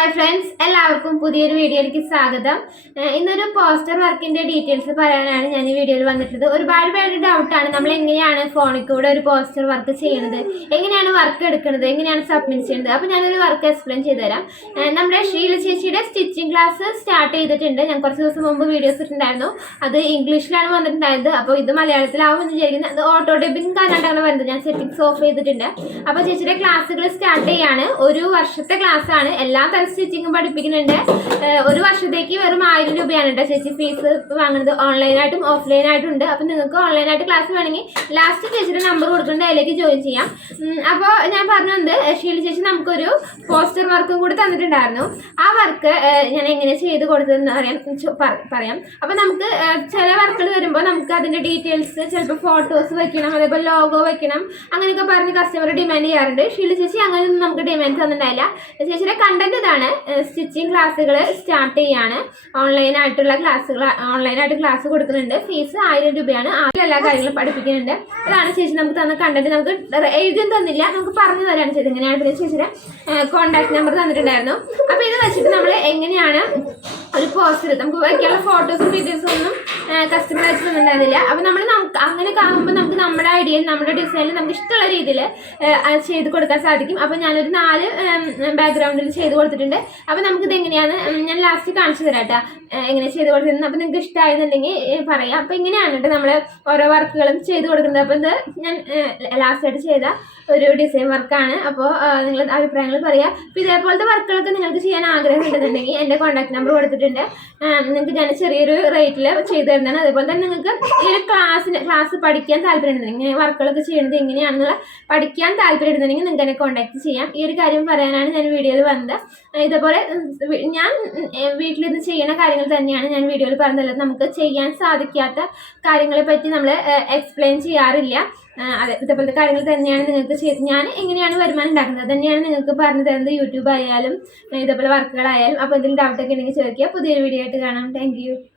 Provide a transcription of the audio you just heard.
Hi friends എല്ലാവർക്കും പുതിയൊരു വീഡിയോയിലേക്ക് സ്വാഗതം. ഇന്നൊരു പോസ്റ്റർ വർക്കിന്റെ ഡീറ്റെയിൽസ് പറയാനാണ് ഞാൻ ഈ വീഡിയോയിൽ വന്നിട്ടുള്ളത്. ഒരുപാട് പേരുടെ ഡൗട്ടാണ് നമ്മൾ എങ്ങനെയാണ് ഫോണിൽ കൂടെ ഒരു പോസ്റ്റർ വർക്ക് ചെയ്യുന്നത് എങ്ങനെയാണ് വർക്ക് എടുക്കുന്നത് എങ്ങനെയാണ് സബ്മിറ്റ് ചെയ്യുന്നത് അപ്പോൾ ഞാനൊരു വർക്ക് എക്സ്പ്ലെയിൻ ചെയ്തുതരാം തരാം. നമ്മുടെ ഷീല ചേച്ചിയുടെ സ്റ്റിച്ചിങ് ക്ലാസ് സ്റ്റാർട്ട് ചെയ്തിട്ടുണ്ട്. ഞാൻ കുറച്ച് ദിവസം മുമ്പ് വീഡിയോസ് ഇട്ടിട്ടുണ്ടായിരുന്നു. അത് ഇംഗ്ലീഷിലാണ് വന്നിട്ടുണ്ടായത്. അപ്പോൾ ഇത് മലയാളത്തിലാവും എന്ന് വിചാരിക്കുന്നത് അത് ഓട്ടോ ഡെബിങ് കാരണമായിട്ടാണ് വരുന്നത്. ഞാൻ സെറ്റിംഗ്സ് ഓഫ് ചെയ്തിട്ടുണ്ട്. അപ്പോൾ ചേച്ചിയുടെ ക്ലാസ്സുകൾ സ്റ്റാർട്ട് ചെയ്യാണ്. ഒരു വർഷത്തെ ക്ലാസ് ആണ്. എല്ലാ തരം സ്റ്റിച്ചിങ്ങും പഠിപ്പിക്കുന്നുണ്ട്. ഒരു വർഷത്തേക്ക് വെറും ആയിരം രൂപയാണ് കേട്ടോ ചേച്ചി ഫീസ് വാങ്ങുന്നത്. ഓൺലൈനായിട്ടും ഓഫ്ലൈനായിട്ടും ഉണ്ട്. അപ്പോൾ നിങ്ങൾക്ക് ഓൺലൈനായിട്ട് ക്ലാസ് വേണമെങ്കിൽ ലാസ്റ്റ് ചേച്ചിയുടെ നമ്പർ കൊടുക്കേണ്ട അതിലേക്ക് ജോയിൻ ചെയ്യാം. അപ്പോൾ ഞാൻ പറഞ്ഞു വന്നത് ഷീല ചേച്ചി നമുക്കൊരു പോസ്റ്റർ വർക്കും കൂടി തന്നിട്ടുണ്ടായിരുന്നു. ആ വർക്ക് ഞാൻ എങ്ങനെ ചെയ്ത് കൊടുത്തതെന്ന് പറയാം പറയാം. അപ്പോൾ നമുക്ക് ചില വർക്കുകൾ വരുമ്പോൾ നമുക്ക് അതിന്റെ ഡീറ്റെയിൽസ് ചിലപ്പോൾ ഫോട്ടോസ് വെക്കണം അതേപോലെ ലോഗോ വെക്കണം. അങ്ങനെയൊക്കെ പറഞ്ഞ് കസ്റ്റമർ ഡിമാൻഡ് ചെയ്യാറുണ്ട്. ഷീല ചേച്ചി അങ്ങനെയൊന്നും നമുക്ക് ഡിമാൻഡ് തന്നിട്ടുണ്ടായില്ല. ചേച്ചിയുടെ കണ്ടന്റ് ഇതാണ്. സ്റ്റിച്ചിങ് ക്ലാസ്സുകൾ സ്റ്റാർട്ട് ചെയ്യാണ്. ഓൺലൈൻ ആയിട്ടുള്ള ക്ലാസ്സുകൾ ഓൺലൈനായിട്ട് ക്ലാസ് കൊടുക്കുന്നുണ്ട്. ഫീസ് ആയിരം രൂപയാണ്. ആദ്യം എല്ലാ കാര്യങ്ങളും പഠിപ്പിക്കുന്നുണ്ട്. അതാണ് ചേച്ചി നമുക്ക് തന്ന കണ്ടന്റ് നമുക്ക് എഴുതി തന്നില്ല. നമുക്ക് പറഞ്ഞു തരാണ് ചേച്ചി. എങ്ങനെയാണ് പിന്നെ ചേച്ചിയുടെ കോൺടാക്ട് നമ്പർ തന്നിട്ടുണ്ടായിരുന്നു. അപ്പോൾ ഇത് വെച്ചിട്ട് നമ്മൾ എങ്ങനെയാണ് ഒരു പോസ്റ്റർ നമുക്ക് വയ്ക്കാനുള്ള ഫോട്ടോസും വീഡിയോസും ഒന്നും കസ്റ്റമർ അയച്ചു തന്നിട്ടുണ്ടായിരുന്നില്ല. അപ്പോൾ നമ്മൾ അങ്ങനെ കാണുമ്പോൾ നമുക്ക് നമ്മുടെ ഐഡിയയിൽ നമ്മുടെ ഡിസൈനിൽ നമുക്ക് ഇഷ്ടമുള്ള രീതിയിൽ ചെയ്ത് കൊടുക്കാൻ സാധിക്കും. അപ്പോൾ ഞാനൊരു നാല് ബാക്ക്ഗ്രൗണ്ടിൽ ചെയ്ത് കൊടുത്തിട്ടുണ്ട്. അപ്പോൾ നമുക്കിത് എങ്ങനെയാണ് ഞാൻ ലാസ്റ്റ് കാണിച്ചു തരാം കേട്ടോ എങ്ങനെ ചെയ്ത് കൊടുത്തിരുന്നത്. അപ്പോൾ നിങ്ങൾക്ക് ഇഷ്ടമായെന്നുണ്ടെങ്കിൽ ഏഹ്, പറയാം. അപ്പോൾ ഇങ്ങനെയാണ് കേട്ടോ നമ്മൾ ഓരോ വർക്കുകളും ചെയ്ത് കൊടുക്കുന്നത്. അപ്പോൾ ഇത് ഞാൻ ലാസ്റ്റായിട്ട് ചെയ്ത ഒരു ഡിസൈൻ വർക്കാണ് അപ്പോൾ നിങ്ങൾ അഭിപ്രായങ്ങൾ പറയുക അപ്പോൾ ഇതേപോലത്തെ വർക്കുകളൊക്കെ നിങ്ങൾക്ക് ചെയ്യാൻ ആഗ്രഹം ഉണ്ടെന്നുണ്ടെങ്കിൽ എന്റെ കോൺടാക്ട് നമ്പർ കൊടുത്തിട്ടുണ്ട്. നിങ്ങൾക്ക് ഞാൻ ചെറിയൊരു റേറ്റിൽ ചെയ്തു തരുന്നതാണ്. അതുപോലെ തന്നെ നിങ്ങൾക്ക് ഈ ഒരു ക്ലാസ്സിന് ക്ലാസ് പഠിക്കാൻ താല്പര്യമുണ്ടെങ്കിൽ ഇങ്ങനെ വർക്കുകളൊക്കെ ചെയ്യുന്നത് എങ്ങനെയാണെന്നുള്ള പഠിക്കാൻ താല്പര്യമുണ്ടെങ്കിൽ നിങ്ങൾക്ക് എന്നെ കോൺടാക്ട് ചെയ്യാം. ഈ ഒരു കാര്യം പറയാനാണ് ഞാൻ വീഡിയോയിൽ വന്നത് ഇതേപോലെ ഞാൻ വീട്ടിലിരുന്ന് ചെയ്യുന്ന കാര്യങ്ങൾ തന്നെയാണ് ഞാൻ വീഡിയോയിൽ പറഞ്ഞത്. നമുക്ക് ചെയ്യാൻ സാധിക്കാത്ത കാര്യങ്ങളെ പറ്റി നമ്മൾ എക്സ്പ്ലെയിൻ ചെയ്യാറില്ല. അതെ ഇതേപോലത്തെ കാര്യങ്ങൾ തന്നെയാണ് നിങ്ങൾക്ക് ചെയ്ത് ഞാൻ എങ്ങനെയാണ് വരുമാനം ഉണ്ടാക്കുന്നത്? തന്നെയാണ് നിങ്ങൾക്ക് പറഞ്ഞു തരുന്നത് യൂട്യൂബ് ആയാലും ഇതേപോലെ വർക്കുകളായാലും അപ്പോൾ എന്തെങ്കിലും ഡൗട്ടൊക്കെ ഉണ്ടെങ്കിൽ ചോദിക്കുക. പുതിയൊരു വീഡിയോ ആയിട്ട് കാണാം. താങ്ക്